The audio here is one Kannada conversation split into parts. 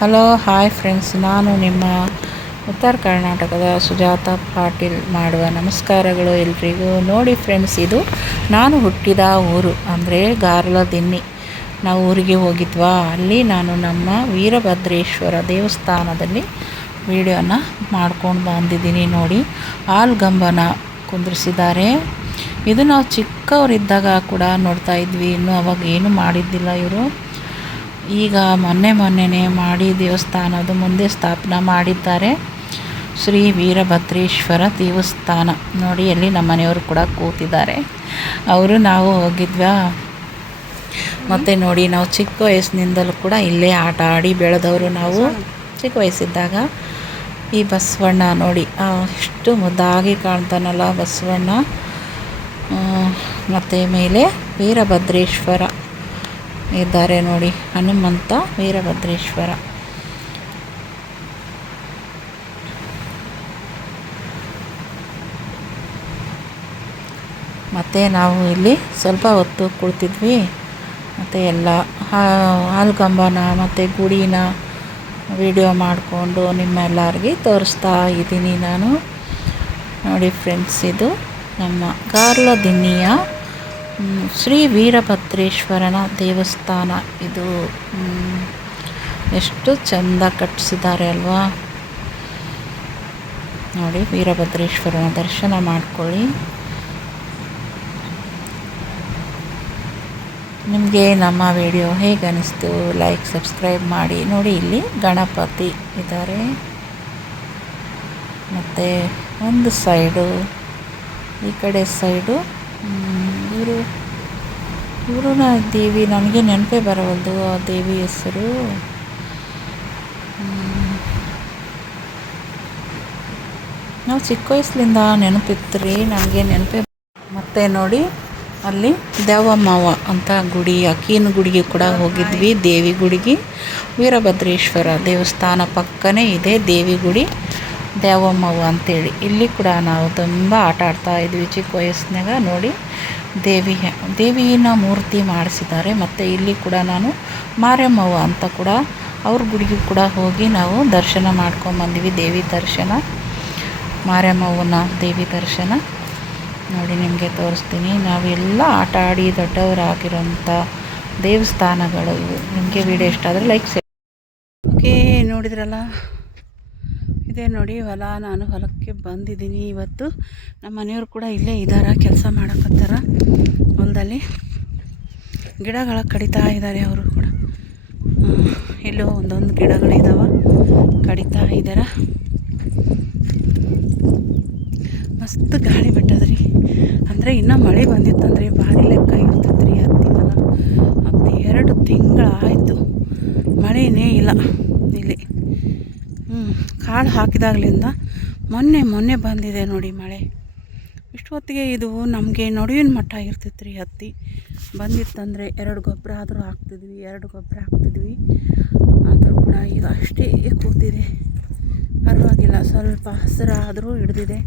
ಹಲೋ ಹಾಯ್ ಫ್ರೆಂಡ್ಸ್, ನಾನು ನಿಮ್ಮ ಉತ್ತರ ಕರ್ನಾಟಕದ ಸುಜಾತ ಪಾಟೀಲ್ ಮಾಡುವ ನಮಸ್ಕಾರಗಳು ಎಲ್ರಿಗೂ. ನೋಡಿ ಫ್ರೆಂಡ್ಸ್, ಇದು ನಾನು ಹುಟ್ಟಿದ ಊರು ಅಂದರೆ ಗಾರ್ಲದಿನ್ನಿ. ನಾವು ಊರಿಗೆ ಹೋಗಿದ್ವಾ, ಅಲ್ಲಿ ನಾನು ನಮ್ಮ ವೀರಭದ್ರೇಶ್ವರ ದೇವಸ್ಥಾನದಲ್ಲಿ ವಿಡಿಯೋನ ಮಾಡ್ಕೊಂಡು ಬಂದಿದ್ದೀನಿ. ನೋಡಿ, ಆಲ್ಗಂಬನ ಕುಂದ್ರಿಸಿದ್ದಾರೆ. ಇದು ನಾವು ಚಿಕ್ಕವರಿದ್ದಾಗ ಕೂಡ ನೋಡ್ತಾ ಇದ್ವಿ. ಇನ್ನೂ ಅವಾಗ ಏನು ಮಾಡಿದ್ದಿಲ್ಲ ಇವರು. ಈಗ ಮೊನ್ನೆನೇ ಮಾಡಿ ದೇವಸ್ಥಾನದ ಮುಂದೆ ಸ್ಥಾಪನೆ ಮಾಡಿದ್ದಾರೆ. ಶ್ರೀ ವೀರಭದ್ರೇಶ್ವರ ದೇವಸ್ಥಾನ ನೋಡಿ. ಅಲ್ಲಿ ನಮ್ಮ ಮನೆಯವರು ಕೂಡ ಕೂತಿದ್ದಾರೆ. ನಾವು ಹೋಗಿದ್ವಾ. ಮತ್ತು ನೋಡಿ, ನಾವು ಚಿಕ್ಕ ವಯಸ್ಸಿನಿಂದಲೂ ಕೂಡ ಇಲ್ಲೇ ಆಟ ಆಡಿ ಬೆಳೆದವರು. ನಾವು ಚಿಕ್ಕ ವಯಸ್ಸಿದ್ದಾಗ ಈ ಬಸವಣ್ಣ ನೋಡಿ, ಎಷ್ಟು ಮುದ್ದಾಗಿ ಕಾಣ್ತಾನಲ್ಲ ಬಸವಣ್ಣ. ಮತ್ತು ಮೇಲೆ ವೀರಭದ್ರೇಶ್ವರ ಇದ್ದಾರೆ ನೋಡಿ, ಹನುಮಂತ ವೀರಭದ್ರೇಶ್ವರ. ಮತ್ತು ನಾವು ಇಲ್ಲಿ ಸ್ವಲ್ಪ ಹೊತ್ತು ಕುಳಿತಿದ್ವಿ. ಮತ್ತು ಎಲ್ಲ ಆಲ್ಗಂಬನ ಮತ್ತು ಗುಡಿನ ವಿಡಿಯೋ ಮಾಡಿಕೊಂಡು ನಿಮ್ಮೆಲ್ಲರಿಗೆ ತೋರಿಸ್ತಾ ಇದ್ದೀನಿ ನಾನು. ನೋಡಿ ಫ್ರೆಂಡ್ಸ್, ಇದು ನಮ್ಮ ಗಾರ್ಲದಿನ್ನಿಯ ಶ್ರೀ ವೀರಭದ್ರೇಶ್ವರನ ದೇವಸ್ಥಾನ. ಇದು ಎಷ್ಟು ಚೆಂದ ಕಟ್ಟಿಸಿದ್ದಾರೆ ಅಲ್ವಾ. ನೋಡಿ, ವೀರಭದ್ರೇಶ್ವರನ ದರ್ಶನ ಮಾಡ್ಕೊಳ್ಳಿ. ನಿಮಗೆ ನಮ್ಮ ವಿಡಿಯೋ ಹೇಗೆ ಅನಿಸ್ತು, ಲೈಕ್ ಸಬ್ಸ್ಕ್ರೈಬ್ ಮಾಡಿ. ನೋಡಿ, ಇಲ್ಲಿ ಗಣಪತಿ ಇದ್ದಾರೆ. ಮತ್ತು ಒಂದು ಸೈಡು, ಈ ಕಡೆ ಸೈಡು ಇವರು ದೇವಿ, ನನಗೆ ನೆನಪೇ ಬರವಲ್ದು ಆ ದೇವಿ ಹೆಸರು. ನಾವು ಚಿಕ್ಕ ವಯಸ್ಸಿನಿಂದ ನೆನಪಿತ್ತು ರೀ, ನನಗೆ ನೆನಪೇ. ಮತ್ತು ನೋಡಿ, ಅಲ್ಲಿ ದ್ಯಾವಮ್ಮವ್ವ ಅಂತ ಗುಡಿ, ಅಕ್ಕಿನ ಗುಡಿಗೆ ಕೂಡ ಹೋಗಿದ್ವಿ. ದೇವಿ ಗುಡಿಗೆ, ವೀರಭದ್ರೇಶ್ವರ ದೇವಸ್ಥಾನ ಪಕ್ಕನೇ ಇದೆ ದೇವಿ ಗುಡಿ, ದ್ಯಾವಮ್ಮವ್ವ ಅಂತೇಳಿ. ಇಲ್ಲಿ ಕೂಡ ನಾವು ತುಂಬ ಆಟ ಆಡ್ತಾಯಿದ್ವಿ ಚಿಕ್ಕ ವಯಸ್ಸಿನಾಗ. ನೋಡಿ, ದೇವಿನ ಮೂರ್ತಿ ಮಾಡಿಸಿದ್ದಾರೆ. ಮತ್ತು ಇಲ್ಲಿ ಕೂಡ ನಾನು ಮಾರಮ್ಮವ್ವ ಅಂತ ಕೂಡ ಅವ್ರ ಗುಡಿಗೂ ಕೂಡ ಹೋಗಿ ನಾವು ದರ್ಶನ ಮಾಡ್ಕೊಂಬಂದ್ವಿ. ದೇವಿ ದರ್ಶನ, ಮಾರಮ್ಮವ್ವನ ದೇವಿ ದರ್ಶನ ನೋಡಿ ನಿಮಗೆ ತೋರಿಸ್ತೀನಿ. ನಾವೆಲ್ಲ ಆಟ ಆಡಿ ದೊಡ್ಡವರಾಗಿರೋಂಥ ದೇವಸ್ಥಾನಗಳು ಇವು. ನಿಮಗೆ ವಿಡಿಯೋ ಇಷ್ಟ ಆದರೆ ಲೈಕ್ ಶೇರ್. ಓಕೆ, ನೋಡಿದ್ರಲ್ಲ, ಇದೇ ನೋಡಿ ಹೊಲ. ನಾನು ಹೊಲಕ್ಕೆ ಬಂದಿದ್ದೀನಿ ಇವತ್ತು. ನಮ್ಮ ಮನೆಯವರು ಕೂಡ ಇಲ್ಲೇ ಇದ್ದಾರೆ, ಕೆಲಸ ಮಾಡಕತ್ತಾರ ಹೊಲದಲ್ಲಿ. ಗಿಡಗಳ ಕಡಿತಾ ಇದ್ದಾರೆ ಅವರು ಕೂಡ. ಎಲ್ಲೋ ಒಂದೊಂದು ಗಿಡಗಳಿದ್ದಾವೆ, ಕಡಿತಾ ಇದ್ದಾರೆ. ಮಸ್ತ್ ಗಾಳಿ ಬಿಟ್ಟದ್ರಿ. ಅಂದರೆ ಇನ್ನೂ ಮಳೆ ಬಂದಿತ್ತಂದರೆ ಭಾರಿ ಲೆಕ್ಕ ಇರ್ತೈತ್ರಿ. ಹತ್ತಿ ಹೊಲ ಹತ್ತಿ 2 ತಿಂಗಳಾಯಿತು, ಮಳೆಯೇ ಇಲ್ಲ ಇಲ್ಲಿ. ಕಾಳು ಹಾಕಿದಾಗಲಿಂದ ಮೊನ್ನೆ ಬಂದಿದೆ ನೋಡಿ ಮಳೆ. ಇಷ್ಟೊತ್ತಿಗೆ ಇದು ನಮಗೆ ನಡುವಿನ ಮಟ್ಟ ಇರ್ತೈತೆ ರೀ. ಹತ್ತಿ ಬಂದಿತ್ತಂದರೆ 2 ಗೊಬ್ಬರ ಆದರೂ ಹಾಕ್ತಿದ್ವಿ, 2 ಗೊಬ್ಬರ ಹಾಕ್ತಿದ್ವಿ. ಆದರೂ ಕೂಡ ಈಗ ಅಷ್ಟೇ ಕೂತಿದೆ, ಪರವಾಗಿಲ್ಲ. ಸ್ವಲ್ಪ ಹಸಿರಾದರೂ ಹಿಡ್ದಿದೆ.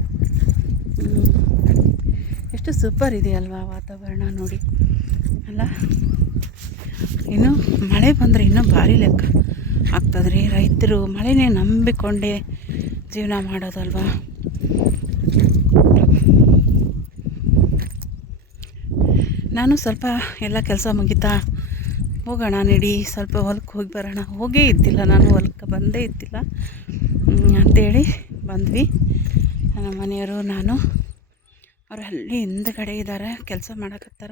ಎಷ್ಟು ಸೂಪರ್ ಇದೆಯಲ್ವಾ ವಾತಾವರಣ ನೋಡಿ ಅಲ್ಲ. ಇನ್ನು ಮಳೆ ಬಂದರೆ ಇನ್ನೂ ಭಾರಿ ಲೆಕ್ಕ ಆಗ್ತದ್ರಿ. ರೈತರು ಮಳೆನೇ ನಂಬಿಕೊಂಡೇ ಜೀವನ ಮಾಡೋದಲ್ವಾ. ನಾನು ಸ್ವಲ್ಪ ಎಲ್ಲ ಕೆಲಸ ಮುಗಿತಾ ಹೋಗೋಣ ನಡಿ, ಸ್ವಲ್ಪ ಹೊಲಕ್ಕೆ ಹೋಗಿ ಬರೋಣ. ಹೋಗೇ ಇದ್ದಿಲ್ಲ ನಾನು, ಹೊಲಕ್ಕೆ ಬಂದೇ ಇದ್ದಿಲ್ಲ ಅಂಥೇಳಿ ಬಂದ್ವಿ. ನಮ್ಮ ಮನೆಯವರು ನಾನು, ಅವರು ಅಲ್ಲಿ ಹಿಂದ್ಗಡೆ ಇದ್ದಾರೆ, ಕೆಲಸ ಮಾಡಕತ್ತಾರ.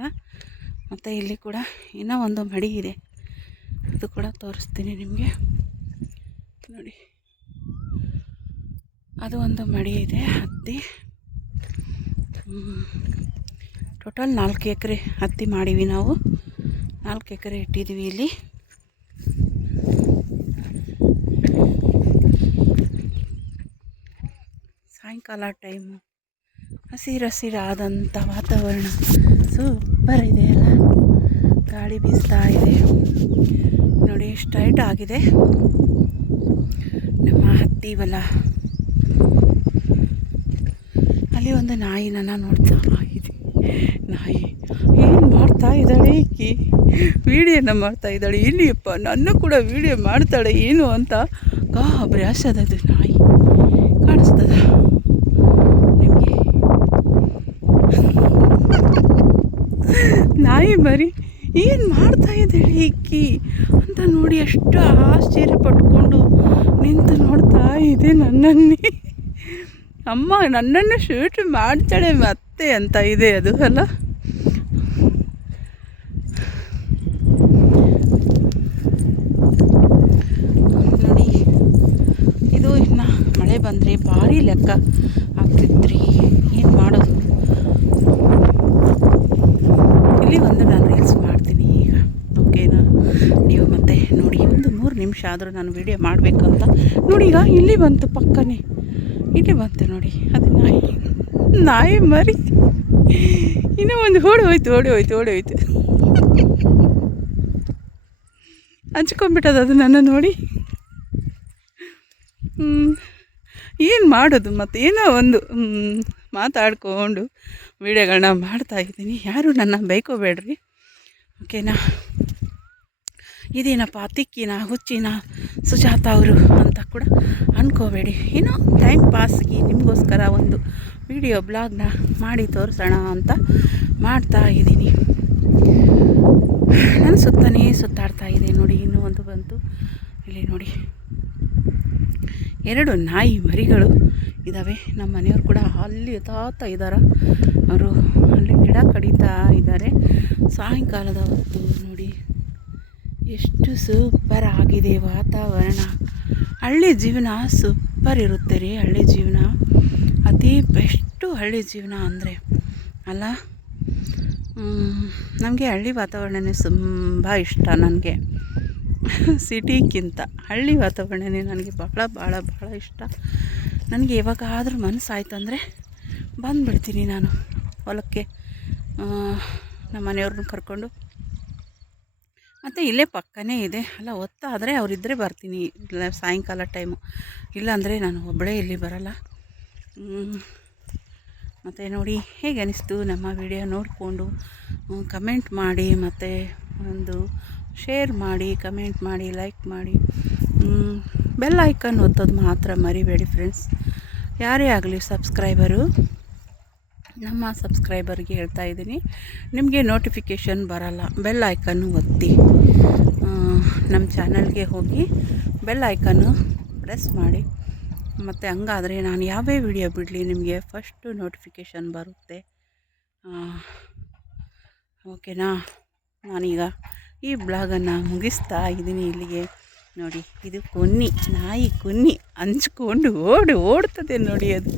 ಮತ್ತು ಇಲ್ಲಿ ಕೂಡ ಇನ್ನೂ ಒಂದು ಮಡಿ ಇದೆ, ಅದು ಕೂಡ ತೋರಿಸ್ತೀನಿ ನಿಮಗೆ. ನೋಡಿ, ಅದು ಒಂದು ಮಡಿ ಇದೆ ಹತ್ತಿ. ಟೋಟಲ್ 4 ಎಕರೆ ಹತ್ತಿ ಮಾಡೀವಿ ನಾವು. 4 ಎಕರೆ ಇಟ್ಟಿದ್ದೀವಿ ಇಲ್ಲಿ. ಸಾಯಂಕಾಲ ಟೈಮು ಹಸಿರಾದಂಥ ವಾತಾವರಣ ಸೂಪರ್ ಇದೆಯಲ್ಲ. ಗಾಳಿ ಬೀಸ್ತಾ ಇದೆ ನೋಡಿ, ಸ್ಟ್ರೈಟ್ ಆಗಿದೆ ನಮ್ಮ ಹತ್ತಿ ಹೊಲ. ಅಲ್ಲಿ ಒಂದು ನಾಯಿ ನನ್ನ ನೋಡ್ತಾ ಇದೆ. ನಾಯಿ ಏನು ಮಾಡ್ತಾ ಇದ್ದಾಳೆ ಈಕಿ, ವೀಡಿಯೋನ ಮಾಡ್ತಾ ಇದ್ದಾಳೆ. ಇಲ್ಲಿಯಪ್ಪ ನನ್ನ ಕೂಡ ವೀಡಿಯೋ ಮಾಡ್ತಾಳೆ ಏನು ಅಂತ ಗಾಬರಿ ಆಸದದು. ನಾಯಿ ಕಾಣಿಸ್ತದ ನಿಮಗೆ? ನಾಯಿ ಮರಿ ಏನು ಮಾಡ್ತಾ ಇದ್ದಾಳೆ ಈಕಿ ಅಂತ ನೋಡಿ ಅಷ್ಟು ಆಶ್ಚರ್ಯ ಪಟ್ಕೊಂಡು ನಿಂತು ನೋಡ್ತಾ ಇದೆ ನನ್ನನ್ನೇ. ಅಮ್ಮ ನನ್ನನ್ನು ಶೂಟ್ ಮಾಡ್ತಾಳೆ ಮತ್ತೆ ಅಂತ ಇದೆ ಅದು ಅಲ್ಲ. ನೋಡಿ ಇದು ಇನ್ನು ಮಳೆ ಬಂದರೆ ಭಾರಿ ಲೆಕ್ಕ ಆಗ್ತಿದ್ರಿ. ಏನು ಮಾಡೋದು? ಇಲ್ಲಿ ಒಂದು ನಾನು ರೀಲ್ಸ್ ಮಾಡ್ತೀನಿ ಈಗ, ಓಕೆನಾ? ನೀವು ಮತ್ತೆ ನೋಡಿ ಒಂದು 3 ನಿಮಿಷ ಆದರೂ ನಾನು ವೀಡಿಯೋ ಮಾಡಬೇಕು ಅಂತ ನೋಡಿ. ಈಗ ಇಲ್ಲಿ ಬಂತು, ಪಕ್ಕನೇ ಇಲ್ಲಿ ಬಂತು ನೋಡಿ. ಅದು ನಾಯಿ ಮರಿ ಇನ್ನೂ ಒಂದು ಓಡಿ ಹೋಯ್ತು ಹಂಚ್ಕೊಂಡ್ಬಿಟ್ಟದ ಅದು ನನ್ನ ನೋಡಿ. ಏನು ಮಾಡೋದು ಮತ್ತೆ? ಏನೋ ಒಂದು ಮಾತಾಡಿಕೊಂಡು ವೀಡಿಯೋಗಳನ್ನ ಮಾಡ್ತಾಯಿದ್ದೀನಿ. ಯಾರು ನನ್ನ ಬೈಕೋಬೇಡ್ರಿ, ಓಕೆನಾ? ಇದೇನಪ್ಪ ತಿಕ್ಕಿನ ಹುಚ್ಚಿನ ಸುಜಾತ ಅವರು ಅಂತ ಕೂಡ ಅಂದ್ಕೋಬೇಡಿ. ಏನೋ ಟೈಮ್ ಪಾಸ್ಗೆ ನಿಮಗೋಸ್ಕರ ಒಂದು ವಿಡಿಯೋ ಬ್ಲಾಗ್ನ ಮಾಡಿ ತೋರಿಸೋಣ ಅಂತ ಮಾಡ್ತಾ ಇದ್ದೀನಿ. ನನ್ನ ಸುತ್ತನೇ ಸುತ್ತಾಡ್ತಾ ಇದೆ ನೋಡಿ. ಇನ್ನೂ ಒಂದು ಬಂತು ಇಲ್ಲಿ ನೋಡಿ, 2 ನಾಯಿ ಮರಿಗಳು ಇದ್ದಾವೆ. ನಮ್ಮ ಮನೆಯವರು ಕೂಡ ಅಲ್ಲಿ ತಾತ ಇದ್ದಾರೆ, ಅವರು ಅಲ್ಲಿ ಗಿಡ ಕಡಿತಾ ಇದ್ದಾರೆ. ಸಾಯಂಕಾಲದ ಹೊತ್ತು ನೋಡಿ ಎಷ್ಟು ಸೂಪರ್ ಆಗಿದೆ ವಾತಾವರಣ. ಹಳ್ಳಿ ಜೀವನ ಸೂಪರ್ ಇರುತ್ತೆ ರೀ. ಹಳ್ಳಿ ಜೀವನ ಅತಿ ಬೆಸ್ಟು. ಹಳ್ಳಿ ಜೀವನ ಅಂದರೆ ಅಲ್ಲ, ನಮಗೆ ಹಳ್ಳಿ ವಾತಾವರಣನೇ ತುಂಬ ಇಷ್ಟ. ನನಗೆ ಸಿಟಿಗಿಂತ ಹಳ್ಳಿ ವಾತಾವರಣನೇ ನನಗೆ ಭಾಳ ಇಷ್ಟ. ನನಗೆ ಯಾವಾಗಾದರೂ ಮನಸ್ಸಾಯ್ತಂದರೆ ಬಂದುಬಿಡ್ತೀನಿ ನಾನು ಹೊಲಕ್ಕೆ, ನಮ್ಮ ಮನೆಯವ್ರನ್ನ ಕರ್ಕೊಂಡು. ಮತ್ತು ಇಲ್ಲೇ ಪಕ್ಕನೇ ಇದೆ ಅಲ್ಲ, ಹೊತ್ತಾದರೆ ಅವರಿದ್ದರೆ ಬರ್ತೀನಿ ಸಾಯಂಕಾಲ ಟೈಮು. ಇಲ್ಲಾಂದರೆ ನಾನು ಒಬ್ಬಳೇ ಇಲ್ಲಿ ಬರಲ್ಲ. ಮತ್ತು ನೋಡಿ ಹೇಗೆ ಅನಿಸ್ತು ನಮ್ಮ ವಿಡಿಯೋ ನೋಡಿಕೊಂಡು ಕಮೆಂಟ್ ಮಾಡಿ, ಮತ್ತು ಒಂದು ಶೇರ್ ಮಾಡಿ, ಕಮೆಂಟ್ ಮಾಡಿ, ಲೈಕ್ ಮಾಡಿ, ಬೆಲ್ ಐಕನ್ ಒತ್ತೋದು ಮಾತ್ರ ಮರಿಬೇಡಿ ಫ್ರೆಂಡ್ಸ್. ಯಾರೇ ಆಗಲಿ ಸಬ್ಸ್ಕ್ರೈಬರು, ನಮ್ಮ ಸಬ್ಸ್ಕ್ರೈಬರ್ಗೆ ಹೇಳ್ತಾ ಇದ್ದೀನಿ, ನಿಮಗೆ ನೋಟಿಫಿಕೇಷನ್ ಬರಲ್ಲ, ಬೆಲ್ ಐಕನ್ನು ಒತ್ತಿ. ನಮ್ಮ ಚಾನಲ್ಗೆ ಹೋಗಿ ಬೆಲ್ ಐಕನ್ನು ಪ್ರೆಸ್ ಮಾಡಿ. ಮತ್ತು ಹಂಗಾದರೆ ನಾನು ಯಾವೇ ವಿಡಿಯೋ ಬಿಡಲಿ ನಿಮಗೆ ಫಸ್ಟು ನೋಟಿಫಿಕೇಷನ್ ಬರುತ್ತೆ, ಓಕೆನಾ? ನಾನೀಗ ಈ ಬ್ಲಾಗನ್ನು ಮುಗಿಸ್ತಾ ಇದ್ದೀನಿ ಇಲ್ಲಿಗೆ. ನೋಡಿ ಇದು ಕುನ್ನಿ, ನಾಯಿ ಕುನ್ನಿ ಹಂಚ್ಕೊಂಡು ಓಡ್ತದೆ ನೋಡಿ. ಅದು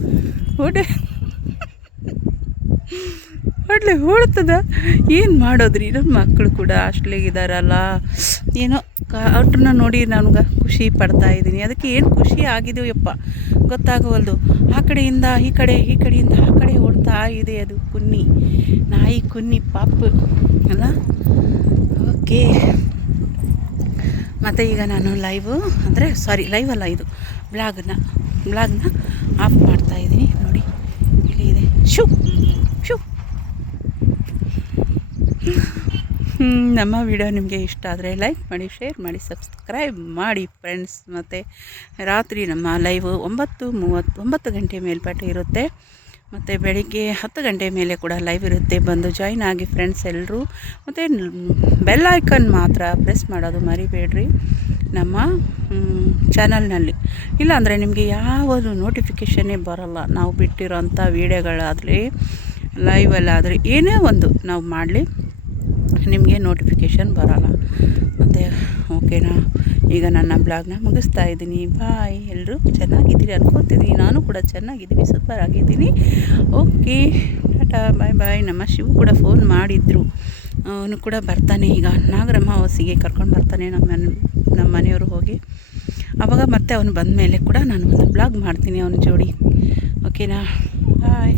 ಓಡ್ತದ. ಏನು ಮಾಡೋದ್ರಿ, ನಮ್ಮ ಮಕ್ಕಳು ಕೂಡ ಹಾಸ್ಟೆಲಿಗಿದ್ದಾರಲ್ಲ, ಏನೋ ಅವ್ರನ್ನ ನೋಡಿ ನನಗೆ ಖುಷಿ ಪಡ್ತಾ ಇದ್ದೀನಿ. ಅದಕ್ಕೆ ಏನು ಖುಷಿ ಆಗಿದೆಯಪ್ಪ ಗೊತ್ತಾಗವಲ್ದು. ಆ ಕಡೆಯಿಂದ ಈ ಕಡೆಯಿಂದ ಆ ಕಡೆ ಓಡ್ತಾ ಇದೆ ಅದು ಕುನ್ನಿ, ನಾಯಿ ಕುನ್ನಿ ಪಾಪು ಅಲ್ಲ. ಓಕೆ, ಮತ್ತು ಈಗ ನಾನು ಲೈವ್ ಅಲ್ಲ, ಇದು ಬ್ಲಾಗ್ನ ಆಫ್ ಮಾಡ್ತಾಯಿದ್ದೀನಿ ನೋಡಿ. ಇಲ್ಲಿ ಇದೆ ಶೂ. ನಮ್ಮ ವಿಡಿಯೋ ನಿಮಗೆ ಇಷ್ಟ ಆದರೆ ಲೈಕ್ ಮಾಡಿ, ಶೇರ್ ಮಾಡಿ, ಸಬ್ಸ್ಕ್ರೈಬ್ ಮಾಡಿ ಫ್ರೆಂಡ್ಸ್. ಮತ್ತು ರಾತ್ರಿ ನಮ್ಮ ಲೈವ್ 9 ಗಂಟೆ ಮೇಲ್ಪಟ್ಟು ಇರುತ್ತೆ. ಮತ್ತು ಬೆಳಿಗ್ಗೆ 10 ಗಂಟೆ ಮೇಲೆ ಕೂಡ ಲೈವ್ ಇರುತ್ತೆ, ಬಂದು ಜಾಯ್ನ್ ಆಗಿ ಫ್ರೆಂಡ್ಸ್ ಎಲ್ಲರೂ. ಮತ್ತು ಬೆಲ್ ಐಕನ್ ಮಾತ್ರ ಪ್ರೆಸ್ ಮಾಡೋದು ಮರಿಬೇಡ್ರಿ ನಮ್ಮ ಚಾನಲ್ನಲ್ಲಿ. ಇಲ್ಲಾಂದರೆ ನಿಮಗೆ ಯಾವುದು ನೋಟಿಫಿಕೇಷನ್ನೇ ಬರೋಲ್ಲ. ನಾವು ಬಿಟ್ಟಿರೋಂಥ ವೀಡಿಯೋಗಳಾಗಲಿ ಲೈವಲ್ಲಾದರೆ ಏನೇ ಒಂದು ನಾವು ಮಾಡಲಿ ನಿಮಗೆ ನೋಟಿಫಿಕೇಷನ್ ಬರೋಲ್ಲ. ಮತ್ತು ಓಕೆನಾ, ಈಗ ನನ್ನ ಬ್ಲಾಗ್ನ ಮುಗಿಸ್ತಾ ಇದ್ದೀನಿ. ಬಾಯ್. ಎಲ್ಲರೂ ಚೆನ್ನಾಗಿದ್ದೀರಿ ಅನ್ಕೋತಿದ್ದೀನಿ, ನಾನು ಕೂಡ ಚೆನ್ನಾಗಿದ್ದೀನಿ, ಸೂಪರ್ ಆಗಿದ್ದೀನಿ. ಓಕೆ, ಟಾಟಾ, ಬಾಯ್. ನಮ್ಮ ಶಿವು ಕೂಡ ಫೋನ್ ಮಾಡಿದ್ರು, ಅವನು ಕೂಡ ಬರ್ತಾನೆ ಈಗ. ನಾಗರಮಾವಾಸಿಗೆ ಕರ್ಕೊಂಡು ಬರ್ತಾನೆ ನಮ್ಮ ಮನೆಯವರು ಹೋಗಿ. ಆವಾಗ ಮತ್ತೆ ಅವನು ಬಂದ ಮೇಲೆ ಕೂಡ ನಾನು ಒಂದು ಬ್ಲಾಗ್ ಮಾಡ್ತೀನಿ ಅವನ ಜೋಡಿ, ಓಕೆನಾ? ಬಾಯ್.